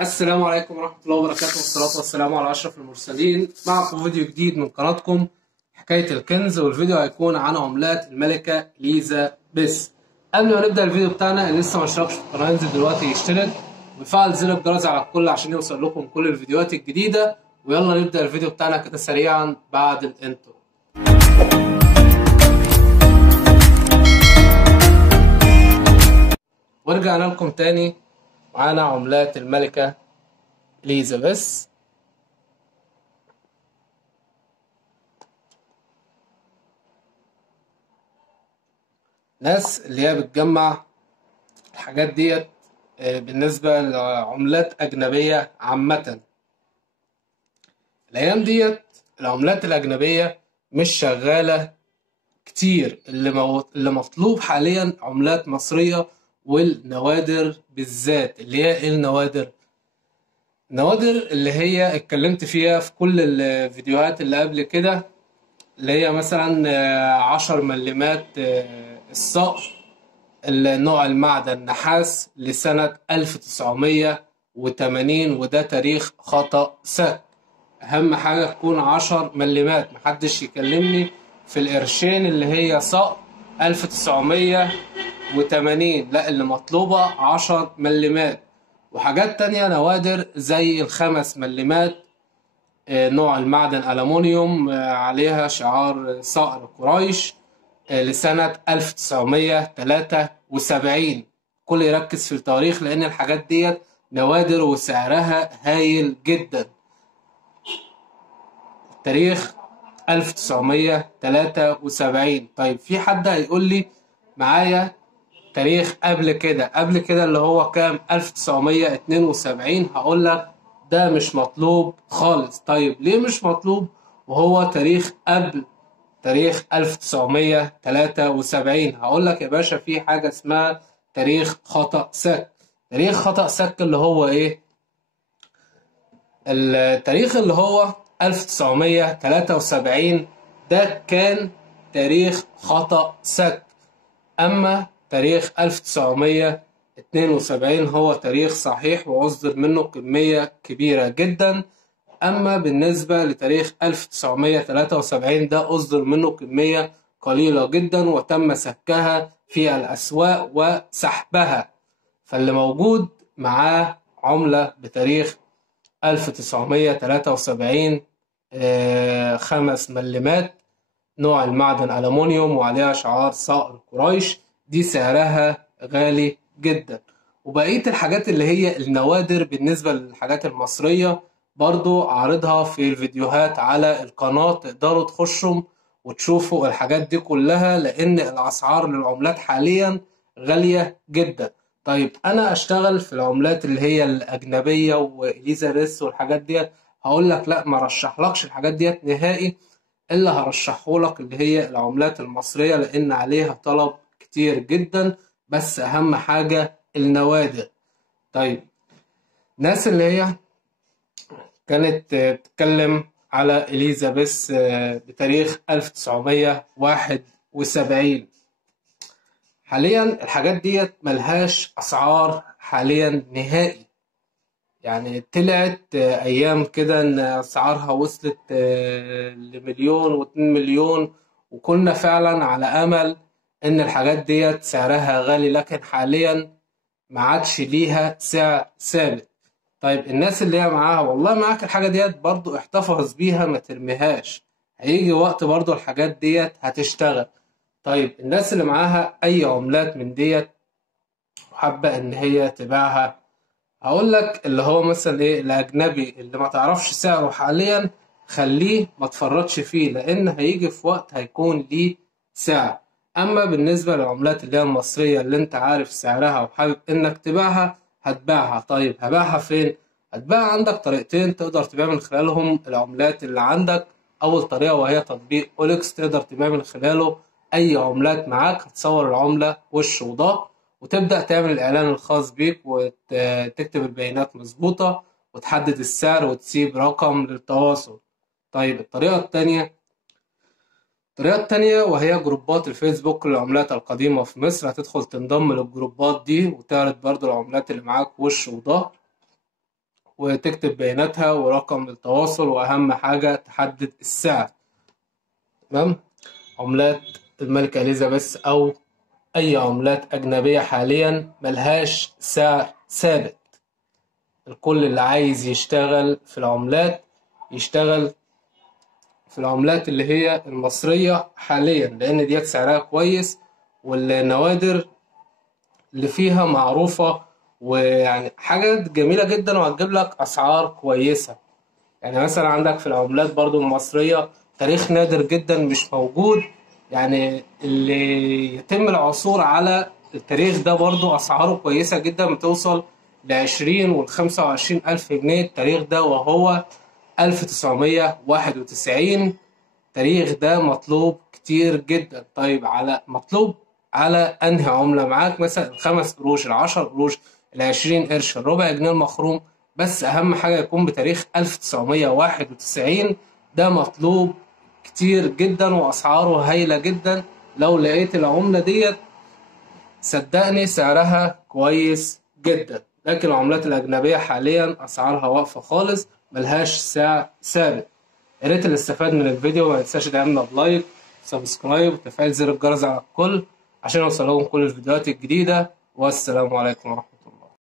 السلام عليكم ورحمة الله وبركاته، والصلاة والسلام على أشرف المرسلين. معكم فيديو جديد من قناتكم حكاية الكنز، والفيديو هيكون عن عملات الملكة إليزا بيس. قبل ما نبدأ الفيديو بتاعنا، اللي لسه ما اشتركش في القناة ينزل دلوقتي يشترك ويفعل زر الجرس على الكل عشان يوصل لكم كل الفيديوهات الجديدة. ويلا نبدأ الفيديو بتاعنا كده سريعا بعد الانترو. ورجعنا لكم تاني. معانا عملات الملكة إليزا بيس. ناس اللي هي بتجمع الحاجات ديت بالنسبة لعملات أجنبية عامة. الأيام ديت العملات الأجنبية مش شغالة كتير، اللي مطلوب حاليا عملات مصرية، والنوادر بالذات. اللي هي إيه النوادر؟ النوادر اللي هي اتكلمت فيها في كل الفيديوهات اللي قبل كده، اللي هي مثلا 10 ملمات الصقر، النوع المعدن نحاس لسنة 1980، وده تاريخ خطأ سك. أهم حاجة تكون 10 ملمات، محدش يكلمني في القرشين اللي هي صقر 1980، لا، اللي مطلوبة 10 ملمات. وحاجات تانية نوادر زي ال5 ملمات نوع المعدن ألمونيوم عليها شعار صقر قريش لسنة 1973. كل يركز في التواريخ لأن الحاجات ديت نوادر وسعرها هايل جدا. تاريخ 1973. طيب في حد هيقول لي معايا تاريخ قبل كده اللي هو كام؟ 1972. هقول لك ده مش مطلوب خالص. طيب ليه مش مطلوب وهو تاريخ قبل تاريخ 1973؟ هقول لك يا باشا في حاجة اسمها تاريخ خطأ سك. تاريخ خطأ سك اللي هو ايه؟ التاريخ اللي هو 1973 ده كان تاريخ خطأ سك. أما تاريخ 1972 هو تاريخ صحيح وأصدر منه كمية كبيرة جدا. أما بالنسبة لتاريخ 1973 ده أصدر منه كمية قليلة جدا وتم سكها في الأسواق وسحبها. فاللي موجود معاه عملة بتاريخ 1973 5 ملمات نوع المعدن ألمونيوم وعليها شعار صقر قريش، دي سعرها غالي جدا. وبقية الحاجات اللي هي النوادر بالنسبة للحاجات المصرية برضو عارضها في الفيديوهات على القناة، تقدروا تخشوا وتشوفوا الحاجات دي كلها، لأن الأسعار للعملات حاليا غالية جدا. طيب أنا أشتغل في العملات اللي هي الأجنبية وإليزا بيس والحاجات ديت، هقول لك لا، ما رشحلكش الحاجات ديت نهائي. اللي هرشحهولك اللي هي العملات المصرية، لأن عليها طلب كتير جدا، بس أهم حاجة النوادر. طيب الناس اللي هي كانت بتتكلم على إليزا بيس بتاريخ 1971، حاليا الحاجات ديت ملهاش أسعار حاليا نهائي. يعني طلعت أيام كده إن أسعارها وصلت لمليون واتنين مليون، وكنا فعلا على أمل إن الحاجات ديت سعرها غالي، لكن حاليا ما عادش ليها سعر ثابت. طيب الناس اللي هي معاها، والله معاك الحاجة ديت برضو احتفظ بيها، ما ترميهاش، هيجي وقت برضو الحاجات ديت هتشتغل. طيب الناس اللي معاها أي عملات من ديت وحابة إن هي تبيعها، هقول لك اللي هو مثلا ايه، الاجنبي اللي ما تعرفش سعره حاليا خليه ما تفرطش فيه، لان هيجي في وقت هيكون ليه سعر. اما بالنسبة للعملات اللي هي المصرية اللي انت عارف سعرها وحابب انك تبيعها، هتبيعها. طيب هبيعها فين؟ هتبيعها عندك طريقتين تقدر تبيع من خلالهم العملات اللي عندك. اول طريقة وهي تطبيق اوليكس، تقدر تبيع من خلاله اي عملات معاك. هتصور العملة وش وظهر وتبدأ تعمل الإعلان الخاص بيك وتكتب البيانات مظبوطة وتحدد السعر وتسيب رقم للتواصل. طيب الطريقة التانية وهي جروبات الفيسبوك للعملات القديمة في مصر. هتدخل تنضم للجروبات دي وتعرض برضو العملات اللي معاك وش وظهر. وتكتب بياناتها ورقم التواصل، وأهم حاجة تحدد السعر. تمام. عملات الملكة إليزابيث أو أي عملات أجنبية حاليا ملهاش سعر ثابت. الكل اللي عايز يشتغل في العملات يشتغل في العملات اللي هي المصرية حاليا، لأن ديت سعرها كويس والنوادر اللي فيها معروفة، ويعني حاجة جميلة جدا وهتجيب لك أسعار كويسة. يعني مثلا عندك في العملات برضو المصرية تاريخ نادر جدا مش موجود، يعني اللي يتم العثور على التاريخ ده برضو أسعاره كويسة جدا، بتوصل ل20 و25 ألف جنيه التاريخ ده، وهو 1991. التاريخ ده مطلوب كتير جدا. طيب مطلوب على أنهي عملة؟ معاك مثلا 5 قروش، 10 قروش، 20 قرش، ربع جنيه المخروم، بس أهم حاجة يكون بتاريخ 1991. ده مطلوب كتير جدا وأسعاره هايلة جدا. لو لقيت العملة ديت صدقني سعرها كويس جدا، لكن العملات الأجنبية حاليا أسعارها واقفة خالص، ملهاش سعر ثابت. يا ريت اللي استفاد من الفيديو ما ينساش يدعمنا بلايك، سبسكرايب، وتفعيل زر الجرس على الكل عشان يوصلكم كل الفيديوهات الجديدة. والسلام عليكم ورحمة الله.